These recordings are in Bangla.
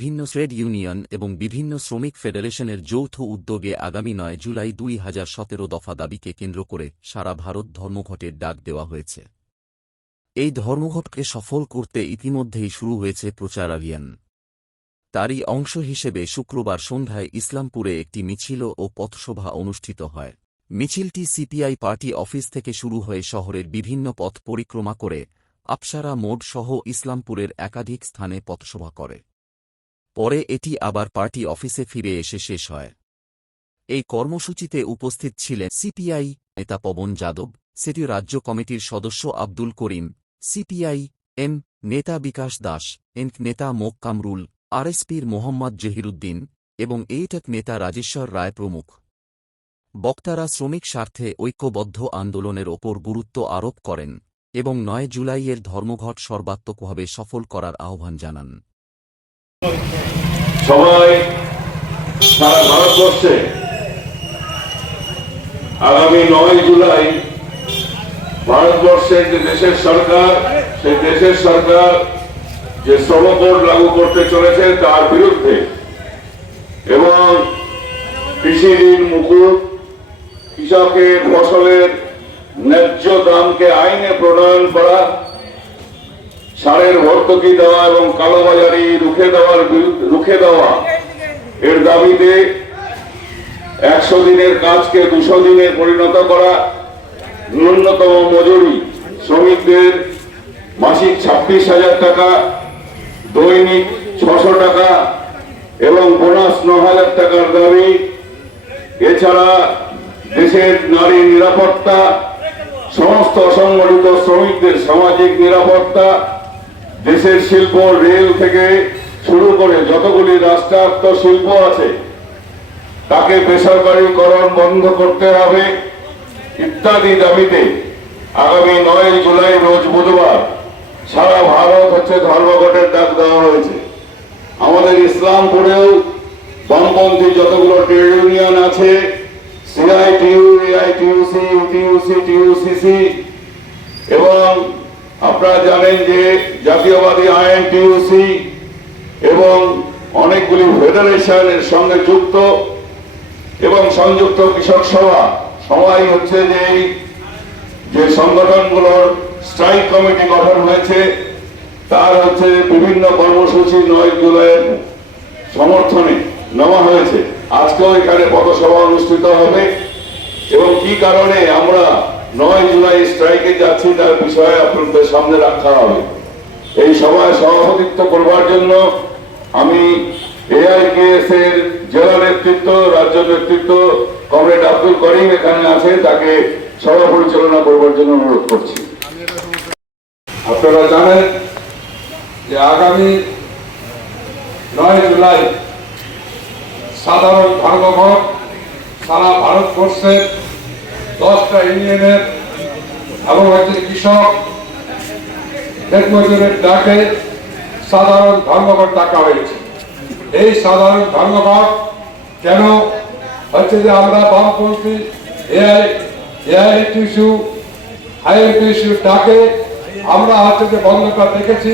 বিভিন্ন ট্রেড ইউনিয়ন এবং বিভিন্ন শ্রমিক ফেডারেশনের যৌথ উদ্যোগে আগামী ৯ জুলাই ২০১৭ দফা দাবিকে কেন্দ্র করে সারা ভারত ধর্মঘটের ডাক দেওয়া হয়েছে। এই ধর্মঘটকে সফল করতে ইতিমধ্যেই শুরু হয়েছে প্রচারাভিযান। তারই অংশ হিসেবে শুক্রবার সন্ধ্যায় ইসলামপুরে একটি মিছিল ও পথসভা অনুষ্ঠিত হয়। মিছিলটি সিপিআই পার্টি অফিস থেকে শুরু হয়ে শহরের বিভিন্ন পথ পরিক্রমা করে আপসারা মোড় সহ ইসলামপুরের একাধিক স্থানে পথসভা করে। পরে এটি আবার পার্টি অফিসে ফিরে এসে শেষ হয়। এই কর্মসূচিতে উপস্থিত ছিলেন সিপিআই নেতা পবন যাদব, সিটি রাজ্য কমিটির সদস্য আব্দুল করিম, সিপিআই এম নেতা বিকাশ দাস, এনক নেতা মোক কামরুল, আরএসপির মোহাম্মদ জহিরুদ্দিন এবং এইটক নেতা রাজেশ্বর রায় প্রমুখ। বক্তারা শ্রমিক স্বার্থে ঐক্যবদ্ধ আন্দোলনের ওপর গুরুত্ব আরোপ করেন এবং ৯ জুলাইয়ের ধর্মঘট সর্বাত্মকভাবে সফল করার আহ্বান জানান। সবাই সারা ভারতবর্ষে আগামী ৯ জুলাই ভারতবর্ষের যে দেশের সরকার, সেই দেশের সরকার যে শ্রম কোড লাগু করতে চলেছে তার বিরুদ্ধে এবং কৃষি ঋণ মুকুব, কৃষকের ফসলের ন্যায্য দামকে আইনে প্রণয়ন করা, সারের ভর্তুকি দেওয়া এবং কালোবাজারি রুখে দেওয়া এর দাবিতে ১০০ দিনের কাজকে ২০০ দিনে পরিণত করা, ন্যূনতম মজুরি শ্রমিকদের মাসিক ২৬,০০০ টাকা, দৈনিক ৬০০ টাকা এবং বোনাস ৯,০০০ টাকার দাবি, এছাড়া দেশের নারী নিরাপত্তা, সমস্ত অসংগঠিত শ্রমিকদের সামাজিক নিরাপত্তা, দেশের শিল্প রেল থেকে শুরু করে যতগুলি রাষ্ট্রায়ত্ত শিল্প আছে তাকে বেসরকারীকরণ বন্ধ করতে হবে ইত্যাদি দাবিতে আগামী ৯ জুলাই রোজ বুধবার সারা ভারত ধর্মঘটের ডাক দেওয়া হয়েছে। আমাদের ইসলামপুরেও বামপন্থী যতগুলো ট্রেড ইউনিয়ন আছে, সিআইটিইউ, এআইটিইউসি, ইউটিইউসি, টিইউসিসি এবং আপনারা জানেন যে জাতীয়বাদী আইএনটিইউসি এবং অনেকগুলি ফেডারেশন এর সঙ্গে যুক্ত এবং সংযুক্ত কৃষক সভা সবাই যে সংগঠনগুলোর স্ট্রাইক কমিটি গঠন হয়েছে তার বিভিন্ন কর্মসূচি ৯ জুলাইয়ের সমর্থনে নেওয়া হয়েছে। আজকেও এখানে পথসভা অনুষ্ঠিত হবে এবং কি কারণে আমরা ৯ জুলাই স্ট্রাইকে যাচ্ছি তার বিষয়ে আপনাদের সামনে রাখা হবে। এই সভায় সভাপতিত্ব করবার জন্য আমি এআইকেএস এর জেলা নেতৃত্ব, রাজ্য নেতৃত্ব কমরেড আব্দুল করিম এখানে আছে, তাকে সভা পরিচালনা করবার জন্য অনুরোধ করছি। আপনারা জানেন যে আগামী ৯ জুলাই সাধারণ ধর্মঘট সারা ভারতবর্ষের ১০টা ইউনিয়নের এবং কৃষক মজুরের ডাকে সাধারণ ধর্মঘট ডাকা হয়েছে। এই সাধারণ ধর্মঘট কেন যে আমরা বামপন্থী এআইটিইউসি, আইএনটিইউসি ডাকে আমরা যে বন্ধটা দেখেছি।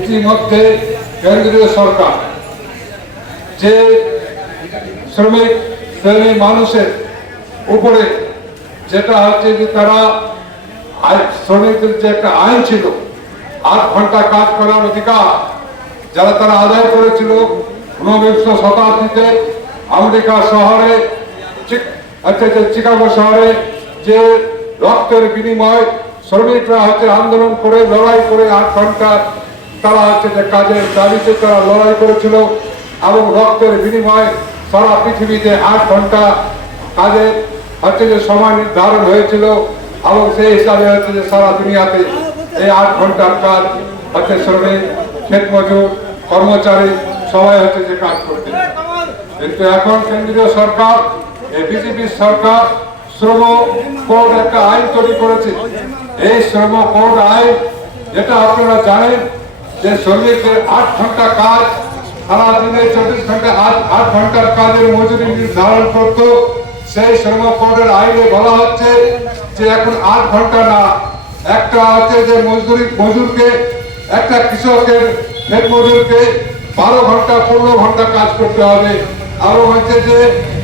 ইতিমধ্যে কেন্দ্রীয় সরকার যে শ্রমিক শ্রেণী মানুষের উপরে যেটা যে তারা শ্রমিকদের যে একটা আইন ছিল ৮ ঘন্টা কাজ করার অধিকার যারা তারা আদায় করেছিল ১৯বিংশ শতাব্দীতে আমেরিকা শহরে, চিকাগো শহরে যে রক্তের বিনিময় শ্রমিকরা আন্দোলন করে লড়াই করে ৮ ঘন্টা তারা যে কাজের দাবিতে তারা লড়াই করেছিল এবং রক্তের বিনিময় সারা পৃথিবীতে ৮ ঘন্টা কাজের যে সময় নির্ধারণ হয়েছিল এবং সেই হিসাবে যে সারা দুনিয়াতে এই ৮ ঘন্টার কাজ শ্রমিক, ক্ষেত মজুর, কর্মচারী সবাই যে কাজ করতে। কিন্তু এখন কেন্দ্রীয় সরকার, এই বিজেপি সরকার শ্রম কোড একটা আইন তৈরি করেছে। এই শ্রম কোড আইন যেটা আপনারা জানেন যে শ্রমিকদের ৮ ঘন্টা কাজ, সারা দিনে ২৪ ঘন্টা ৮ ঘন্টার কাজের মজুরি নির্ধারণ করত। সেই শ্রম কোডের আইনে বলা হচ্ছে যে এখন ৮ ঘন্টা না, একটা যে মজুরকে, একটা কৃষকের ক্ষেত মজুরকে 12 ঘন্টা 15 ঘন্টা কাজ করতে হবে। আরো হচ্ছে যে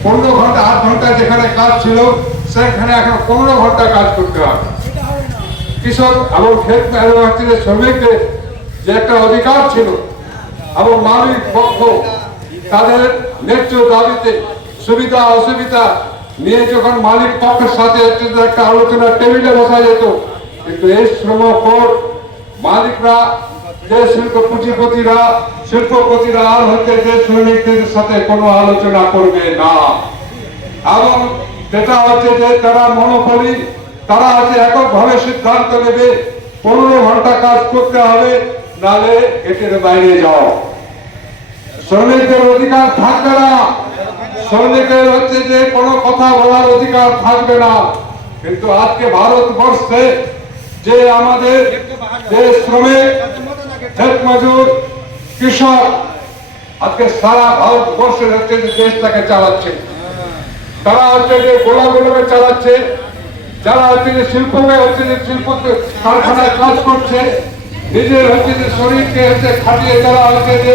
15 ঘন্টা 8 ঘন্টা যেখানে কাজ ছিল সেখানে এখন 15 ঘন্টা কাজ করতে হবে। কৃষক এবং ক্ষেত হচ্ছে যে শ্রমিকদের যে একটা অধিকার ছিল এবং মালিক পক্ষ তাদের ন্যায্য দাবিতে সুবিধা অসুবিধা নিয়ে যখন মালিক পক্ষের সাথে একটা আলোচনা টেবিলে বসা যেত, কিন্তু এই শ্রম কোড মালিকরা যে শিল্পপতিরা আর হচ্ছে যে শ্রমিকদের সাথে কোনো আলোচনা করবে না। এবং যেটা হচ্ছে যে তারা মনোপলি, তারা হচ্ছে এককভাবে সিদ্ধান্ত নেবে 15 ঘন্টা কাজ করতে হবে, নালে এটির বাইরে যাও। শ্রমিকদের অধিকার থাকবে না, শ্রমিকের হচ্ছে যে কোনো কথা বলার অধিকার থাকবে না। কিন্তু আজকে ভারতবর্ষে যে আমাদের যে শ্রমিক ক্ষেত মজুর কৃষক আজকে সারা ভারতবর্ষের হচ্ছে যে দেশটাকে চালাচ্ছে, তারা হচ্ছে যে গোলাগুলোকে চালাচ্ছে, যারা হচ্ছে যে শিল্পকে হচ্ছে যে শিল্প কারখানায় কাজ করছে, নিজের হচ্ছে যে শরীরকে হচ্ছে খাটিয়ে তারা হচ্ছে যে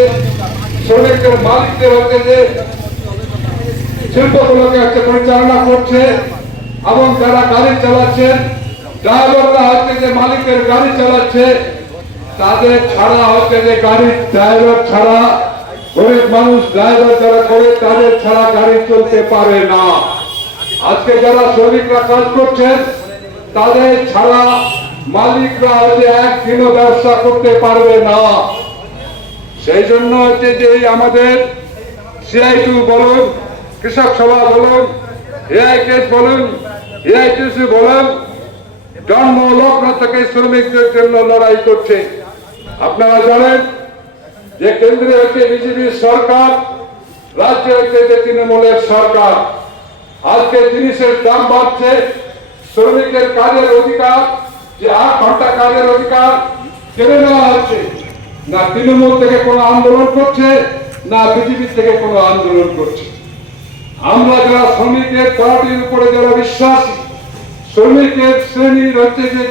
শ্রমিকদের মালিকদের হচ্ছে যে শিল্পগুলোকে হচ্ছে পরিচালনা করছে। এবং যারা গাড়ি চালাচ্ছেন ড্রাইভাররা হচ্ছে যে মালিকের গাড়ি চালাচ্ছে, তাদের ছাড়া হচ্ছে যে গাড়ির ড্রাইভার ছাড়া গরিব মানুষ ড্রাইভার যারা করে তাদের ছাড়া গাড়ি চলতে পারে না। আজকে যারা শ্রমিকরা কাজ করছেন তাদের ছাড়া মালিকরা হচ্ছে একদিনও ব্যবসা করতে পারবে না। সেই জন্য হচ্ছে যে আমাদের CITU বলুন, কৃষক সভা বলুন, AIKS বলুন, AITC বলুন, জন্ম লগ্ন থেকে শ্রমিকদের জন্য লড়াই করছে। আপনারা জানেন যে কেন্দ্রে হচ্ছে বিজেপির সরকার, রাজ্যে হচ্ছে যে তৃণমূলের সরকার। আজকে জিনিসের দাম বাড়ছে, শ্রমিকের কাজের অধিকার যে 8 ঘন্টা কাজের অধিকার কেড়ে নেওয়া হচ্ছে। না তৃণমূল থেকে কোনো আন্দোলন করছে, না বিজেপি থেকে কোনো আন্দোলন করছে। আমরা যারা শ্রমিকের পার্টির উপরে যারা বিশ্বাসী, শ্রমিকের শ্রেণীর হচ্ছে যে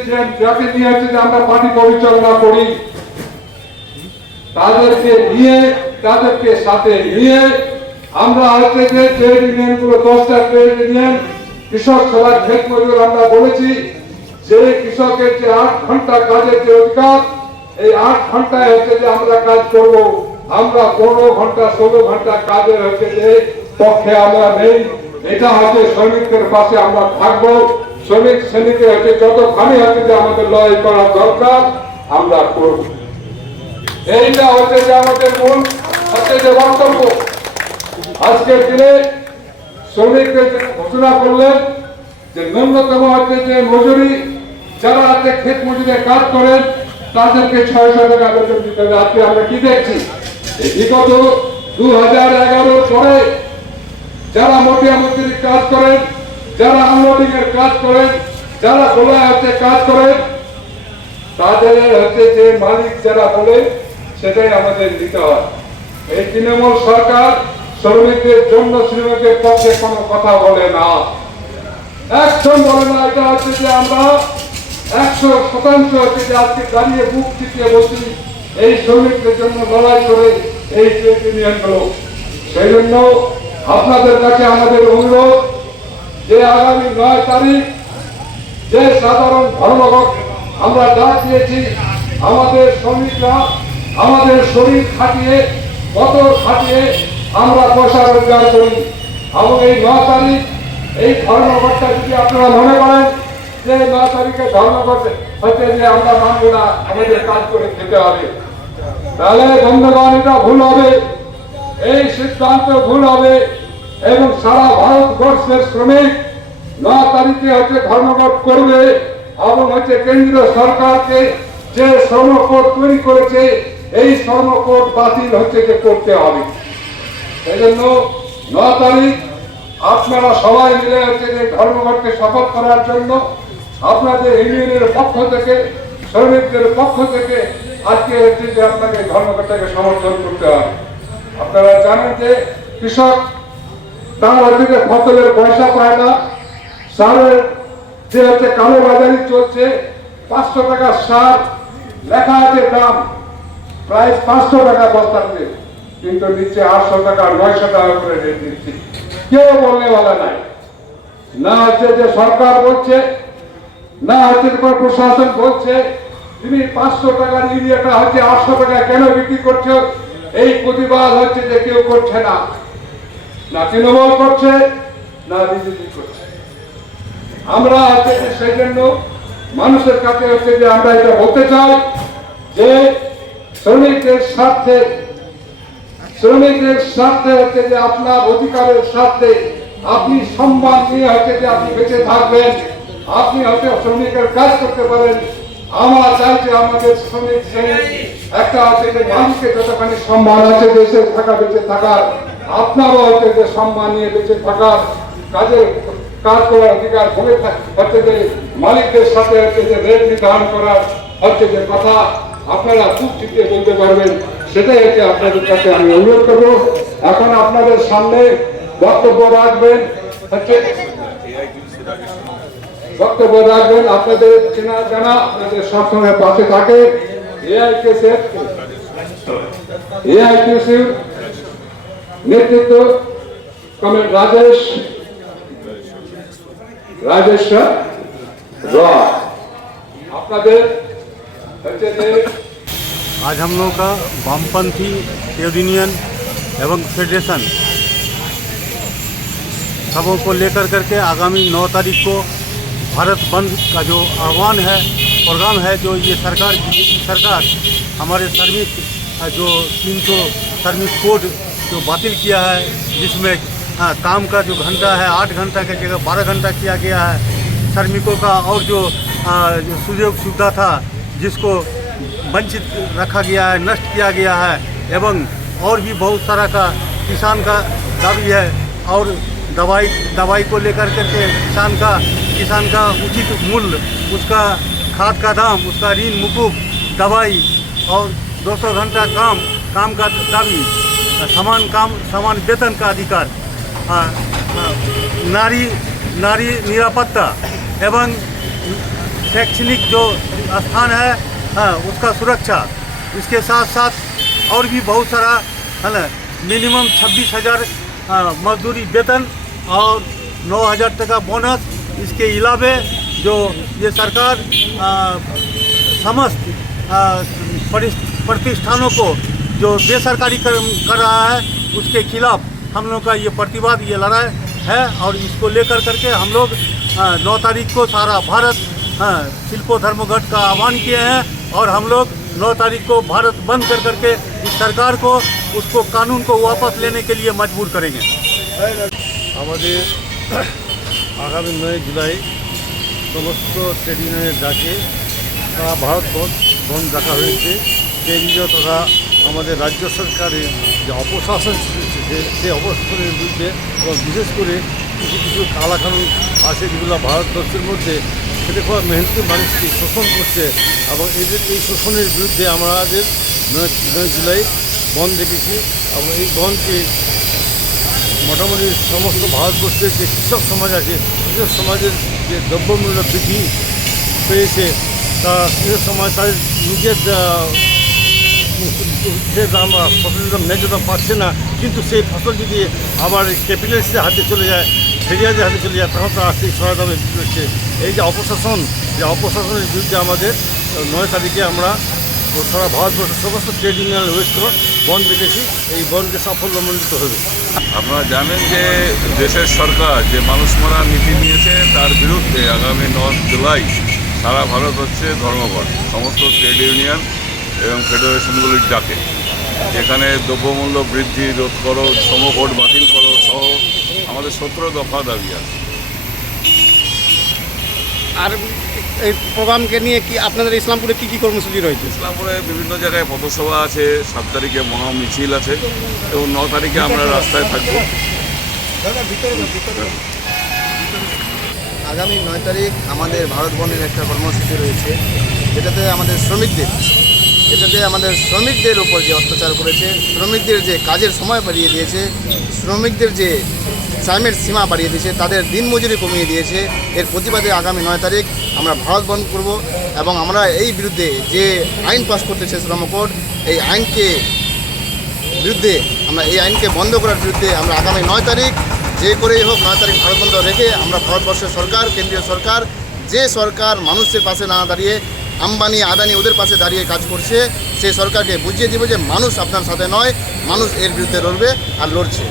যাকে নিয়ে হচ্ছে যে আমরা পার্টি পরিচালনা করি, তাদেরকে নিয়ে তাদেরকে সাথে নিয়ে আমরা হচ্ছে যে ট্রেড ইউনিয়ন গুলো 10টা ট্রেড ইউনিয়ন কৃষক সভার ক্ষেত মজুর আমরা বলেছি যে কৃষকের যে 8 ঘন্টা কাজের যে অধিকার, এই 8 ঘন্টায় হচ্ছে যে আমরা কাজ করব। আমরা 15 ঘন্টা 16 ঘন্টা কাজের হচ্ছে যে পক্ষে আমরা নেই। এটা হচ্ছে শ্রমিকদের পাশে আমরা থাকবো। শ্রমিক শ্রেণীকে হচ্ছে যতখানি হচ্ছে যে আমাদের লড়াই করা দরকার আমরা করব। এইটা হচ্ছে যে আমাদের মূল হচ্ছে যে বক্তব্য। আজকের দিনে শ্রমিকদের ঘোষণা করলেন যে ন্যূনতম হচ্ছে যে মজুরি, যারা আজকে ক্ষেত মজুরে কাজ করেন তাদেরকে 600 টাকা বেতন দিতে হবে। আজকে আমরা কি দেখছি, বিগত 2011 পরে যারা মটিয়া মজুরি কাজ করেন, যারা আনলোডিং এর কাজ করেন, যারা গোলায় হচ্ছে কাজ করেন, তাদের হচ্ছে যে মালিক যারা বলে সেটাই আমাদের দিতে হয়। এই তৃণমূল সরকার শ্রমিকদের জন্য শ্রমিকের পক্ষে কোনো কথা বলে না, একদম বলে না। এটা হচ্ছে যে আমরা 100% হচ্ছে যে আজকে দাঁড়িয়ে বুক চিপিয়ে বসি এই শ্রমিকদের জন্য লড়াই করে এই ট্রেড ইউনিয়ন গুলো। সেই জন্য আপনাদের কাছে আমাদের অনুরোধ যে আগামী 9 তারিখ যে সাধারণ ধর্মঘট আমরা ডাক দিয়েছি, আমাদের শ্রমিকরা আমাদের শরীর খাটিয়ে কত খাটিয়ে আমরা পয়সা রোজগার করি, এবং এই 9 তারিখ এই ধর্মঘটটা যদি আপনারা মনে করেন যে 9 তারিখে ধর্মঘট হচ্ছে যে আমরা মানব না, আমাদের কাজ করে খেতে হবে, তাহলে বন্ধুগণ এটা ভুল হবে, এই সিদ্ধান্ত ভুল হবে। এবং সারা ভারতবর্ষের শ্রমিক 9 তারিখে হচ্ছে ধর্মঘট করবে এবং হচ্ছে কেন্দ্রীয় সরকারকে যে শ্রম কোড তৈরি করেছে এই শ্রম কোড বাতিল হচ্ছে যে করতে হবে। সেই জন্য 9 তারিখ আপনারা সবাই মিলে হচ্ছে যে ধর্মঘটকে সফল করার জন্য আপনাদের ইউনিয়নের পক্ষ থেকে, শ্রমিকদের পক্ষ থেকে আজকে হচ্ছে যে আপনাকে ধর্মঘটটাকে সমর্থন করতে হবে। আপনারা জানেন যে কৃষক তার হচ্ছে যে ফসলের পয়সা পায় না, সারের যে হচ্ছে কালো বাজারি চলছে, 500 টাকা সার লেখা আছে দাম, প্রায় 500 টাকা বস্তাতে, কিন্তু নিচ্ছে 800 টাকা 900 টাকা করে রেট দিচ্ছি। কেউ বললে বলা নাই, না হচ্ছে যে সরকার বলছে, না হচ্ছে প্রশাসন বলছে তুমি 500 টাকার ইউরিয়াটা হচ্ছে 800 টাকা কেন বিক্রি করছো, এই প্রতিবাদ হচ্ছে যে কেউ করছে না, না তৃণমূল করছে না বিজেপি করছে। আমরা হচ্ছে যে সেই জন্য মানুষের কাছে হচ্ছে যে আমরা এটা বলতে চাই যে শ্রমিকদের স্বার্থে হচ্ছে যে আপনার অধিকারের স্বার্থে আপনি সম্মান নিয়ে হচ্ছে যে আপনি বেঁচে থাকবেন, আপনি হয়তো শ্রমিকের কাজ করতে পারেন। আমরা চাই যে আমাদের শ্রমিক একটা হচ্ছে যে মানুষকে যতখানি সম্মান আছে দেশে থাকা বেঁচে থাকার, আপনারও হচ্ছে যে সম্মান নিয়ে বেঁচে থাকার কাজ করার অধিকার হচ্ছে যে মালিকদের সাথে হচ্ছে যে রেট নির্ধারণ করার হচ্ছে যে কথা আপনারা খুব ঠিকই বলতে পারবেন, সেটাই হচ্ছে আপনাদের কাছে আমি অনুরোধ করবো। এখন আপনাদের সামনে বক্তব্য রাখবেন আপনাদের চেনা জানা, আপনাদের সবসময় পাশে থাকে এআইটিসির নেতৃত্ব কমরেড রাজেশ রয়। আপনাদের হচ্ছে যে आज हम लोगों का वामपंथी ट्रेड यूनियन एवं फेडरेशन सबों को लेकर करके आगामी 9 तारीख को भारत बंद का जो आह्वान है, प्रोग्राम है, जो ये सरकार बीजेपी सरकार हमारे श्रमिक जो 300 श्रमिक कोड जो बातिल किया है, जिसमें काम का जो घंटा है 8 घंटा की जगह 12 घंटा किया गया है। श्रमिकों का और जो सुयोग सुविधा था जिसको वंचित रखा गया है, नष्ट किया गया है, एवं और भी बहुत सारा का किसान का दावी है। और दवाई को लेकर करके किसान का उचित मूल्य, उसका खाद का दाम, उसका ऋण मुकुब, दवाई और 200 घंटा काम का दावी, समान वेतन का अधिकार, नारी निरापत्ता एवं शैक्षणिक जो स्थान है उसका सुरक्षा, इसके साथ साथ और भी बहुत सारा है ना, मिनिमम 26,000 मजदूरी वेतन और 9,000 टका बोनस। इसके अलावे जो ये सरकार समस्त प्रतिष्ठानों को जो बेसरकारी कर रहा है, उसके खिलाफ हम लोग का ये प्रतिवाद, ये लड़ाई है। और इसको लेकर करके हम लोग 9 तारीख को सारा भारत शिल्पो धर्मघट का आह्वान किए हैं। और हम लोग 9 तारीख को भारत बंद कर करके इस सरकार को, उसको कानून को वापस लेने के लिए मजबूर करेंगे। আমাদের আগামী 9 জুলাই সমস্ত ট্রেড ইউনিয়নের ডাকে সারা ভারত বন্ধ রাখা হয়েছে। কেন্দ্রীয় তথা আমাদের রাজ্য সরকারের যে অপশাসন সেই অপশাসনের বিরুদ্ধে, এবং বিশেষ করে কিছু কালাকানুন আছে যেগুলো ভারতবর্ষের মধ্যে খেটে খাওয়া মেহনতি মানুষকে শোষণ করছে, এবং এই শোষণের বিরুদ্ধে আমাদের 9 জুলাই বন্ধ রেখেছি। এবং এই বন্ধকে মোটামুটি সমস্ত ভারতবর্ষের যে কৃষক সমাজ আছে, কৃষক সমাজের যে দ্রব্যমূল্য বৃদ্ধি পেয়েছে, তা কৃষক সমাজ তাদের নিজের দাম, ফসলের দাম ন্যায্য দাম পাচ্ছে না। কিন্তু সেই ফসল যদি আবার ক্যাপিটালিস্টের হাতে চলে যায়, ফেরিয়াদের হাতে চলে যায়, তখন তার আর্থিক সহায়তা দামে বিক্রি হচ্ছে। এই যে অপশাসনের বিরুদ্ধে আমাদের 9 তারিখে আমরা সারা ভারতবর্ষের সমস্ত ট্রেড ইউনিয়ন ওয়েস্টকে বন্ধ রেখেছি। এই বন্ধকে সাফল্যমণ্ডিত হবে। আপনারা জানেন যে দেশের সরকার যে মানুষ মারার নীতি নিয়েছে, তার বিরুদ্ধে আগামী 9 জুলাই সারা ভারত হচ্ছে ধর্মঘট, সমস্ত ট্রেড ইউনিয়ন এবং ফেডারেশনগুলির ডাকে। এখানে দ্রব্যমূল্য বৃদ্ধি রোধ করো, শ্রমকোড বাতিল করো সহ আমাদের 17 দফা দাবি আছে। আর এই প্রোগ্রামকে নিয়ে কি আপনাদের ইসলামপুরে কি কর্মসূচি রয়েছে? ইসলামপুরে বিভিন্ন জায়গায় পথসভা আছে, 7 তারিখে মহা মিছিল আছে এবং 9 তারিখে আমরা রাস্তায় থাকবো। আগামী 9 তারিখ আমাদের ভারত বন্ধের একটা কর্মসূচি রয়েছে, যেটাতে আমাদের শ্রমিকদের উপর যে অত্যাচার করেছে, শ্রমিকদের যে কাজের সময় বাড়িয়ে দিয়েছে, শ্রমিকদের যে টাইমের সীমা বাড়িয়ে দিয়েছে, তাদের দিনমজুরি কমিয়ে দিয়েছে, এর প্রতিবাদে আগামী 9 তারিখ আমরা ভারত বন্ধ করব। এবং আমরা এই বিরুদ্ধে যে আইন পাস করতেছে শ্রম কোড, এই আইনকে বিরুদ্ধে আমরা এই আইনকে বন্ধ করার বিরুদ্ধে আমরা আগামী 9 তারিখ যে করেই হোক 9 তারিখ ভারত বন্ধ রেখে আমরা ভারতবর্ষের সরকার, কেন্দ্রীয় সরকার, যে সরকার মানুষের পাশে না দাঁড়িয়ে আম্বানি আদানি ওদের পাশে দাঁড়িয়ে কাজ করছে, সেই সরকারকে বুঝিয়ে দিব যে মানুষ আপনার সাথে নয়, মানুষ এর বিরুদ্ধে লড়বে আর লড়ছে।